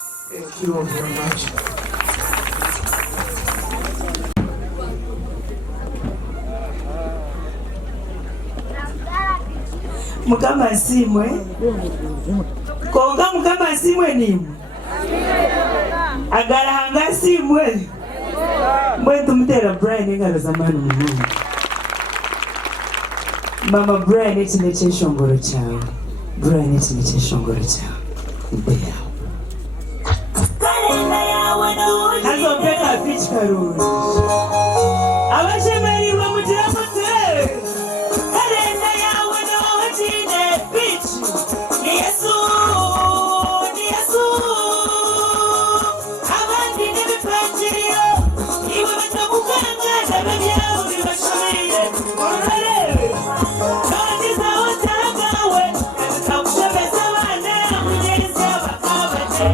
Thank you all very much. Mukama simwe konga mukama simwe nimu agarahanga simwe mwe tumutera Brian ingalo zamani mungu Mama Brian ekineche shongoro cyawe Brian ekineche shongoro cyawe mbere hazo peka pitch karuri abashemeri bamugira mutwe kalenda yawe no tine pitch ni Yesu abandi nibipangiriro iwe batakukanga n'abanyawe bibashobeye orare kandi zawe taragawe kabushobeza abana mugeze abakabate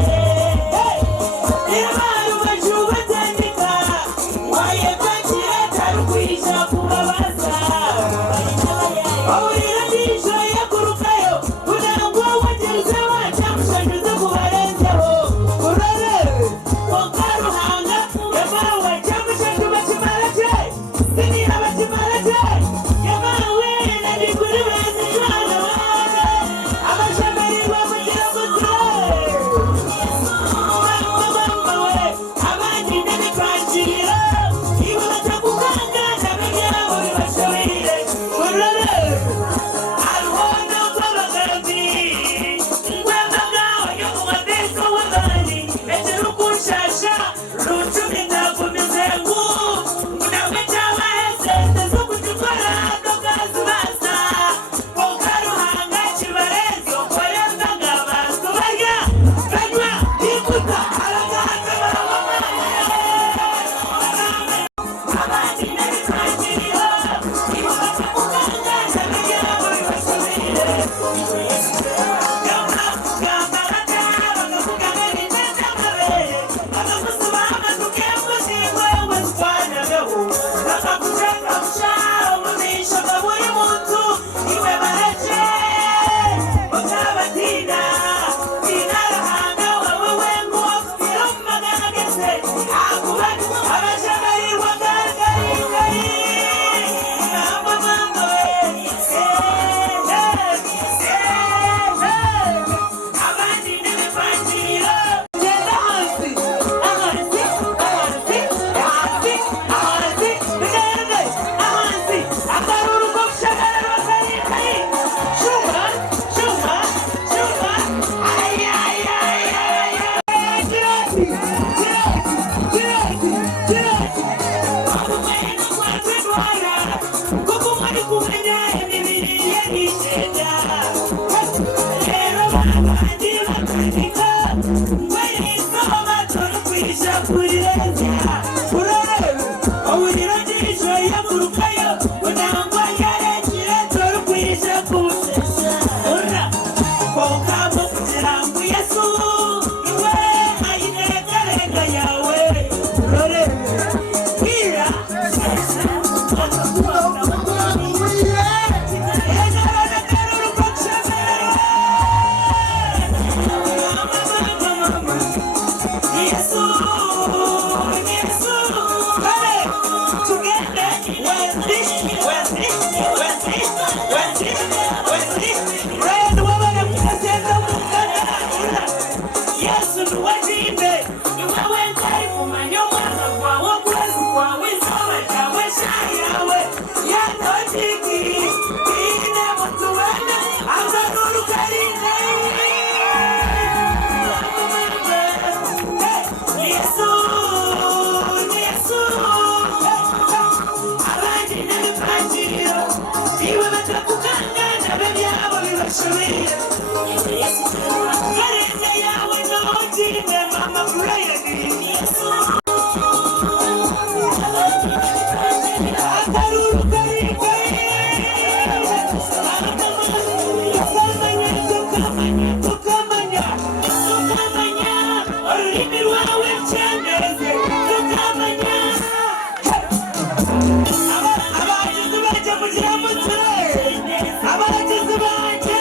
Abaragize banje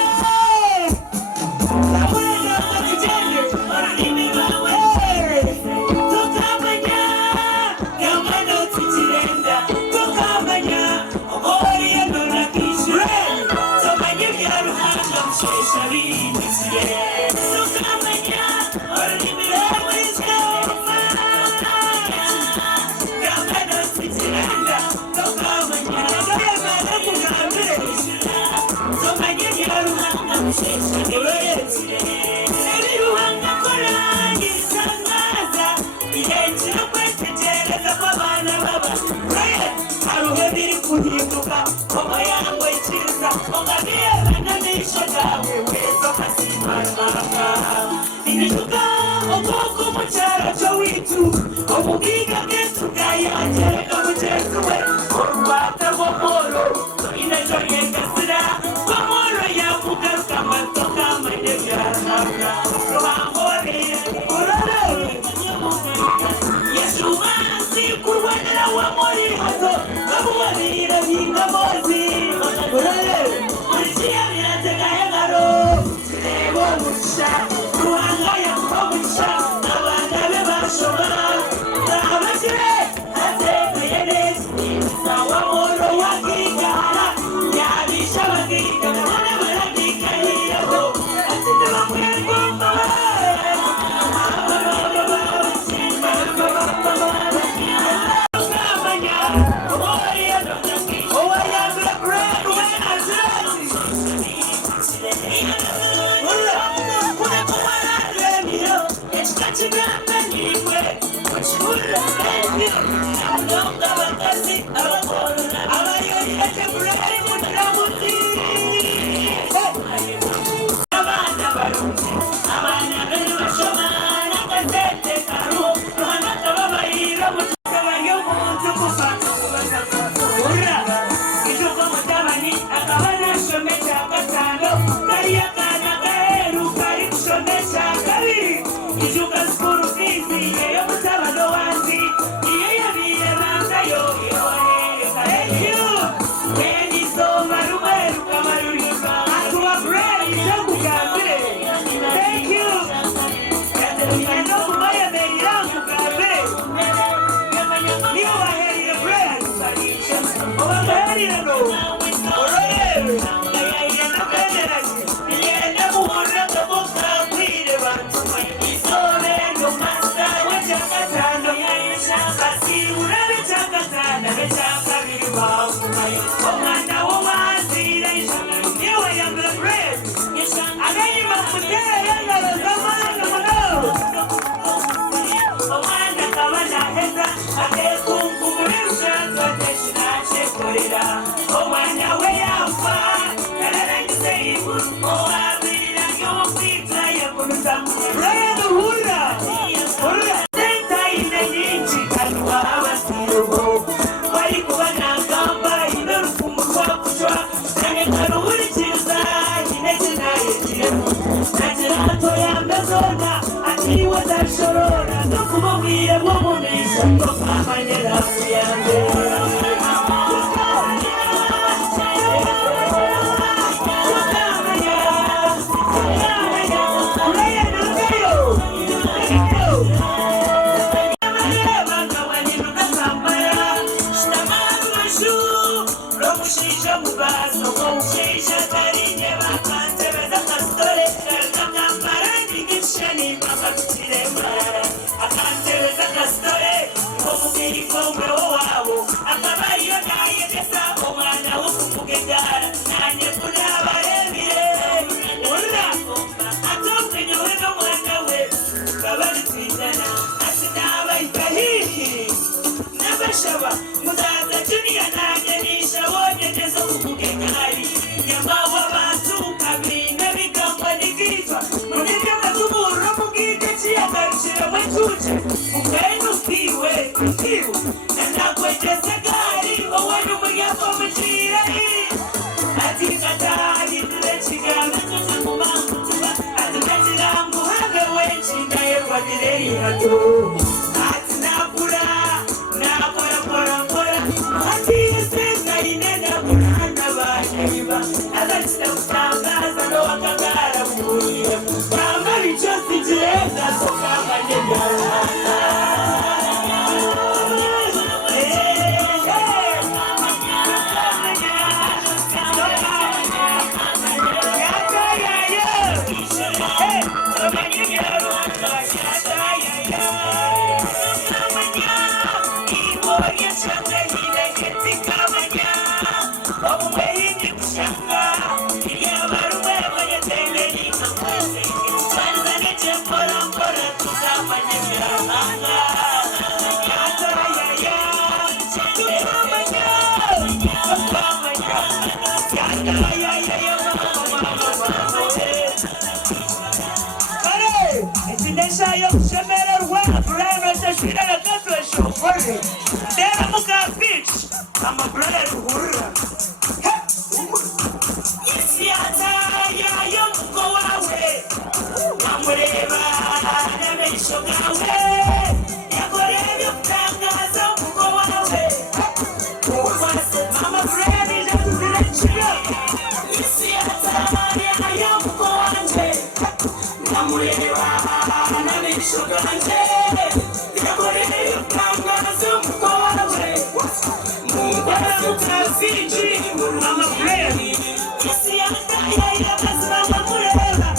guhinduka ngoma yango ikiza ungabiyebana n'isho ryawe weza ukasimama imivuga ubwoko mu cyaro cyo witu ububwiga bw'inzu bwayanje n'umugenzi we urwata rw'amoro inajo yengasira rw'amoro yamugaruka amatoka amanebyanabwa ruhango wabire urarawe yeshubansi kurwanira wamuri hato bamubarira bingamozi urarawe urikiya birategayagaro rebo musha ruhanga yakomusha abana be bashobora abakire atekeye neza sawa moro wakigara yabisha bakigana bana baragikariyeho atinde bakwegomba muzaza juniya nanjye nishabonye neza kukugengari nyama w'abantu kabinga bigamba nigitwa munibyo mazuburo mubwite ciyagarukira mwecuce ukwenye ukiwe nanakwegeze gari wowe n'umuryango mucirahi ati katahindure kigambo mubangutuba ati kagira nguhanga wenshi ndayerwa direri hato ati nakura agakira gutangaza no wakagara muriye kamba bicosi kirenda sokanganye byarana shemererwa Brian atashira na tatu ya shofari dera muka bitch ama Brian hurra isiata ya yongo wawe amureba na meshogawe yakorera utangaza mugo wawe mama Brian izazirechira isiata ya yongo wanje amureba na meshogawe yakorera utangaza mugo wawe mungwana mutafiji mama Brian isiata ya basma mureba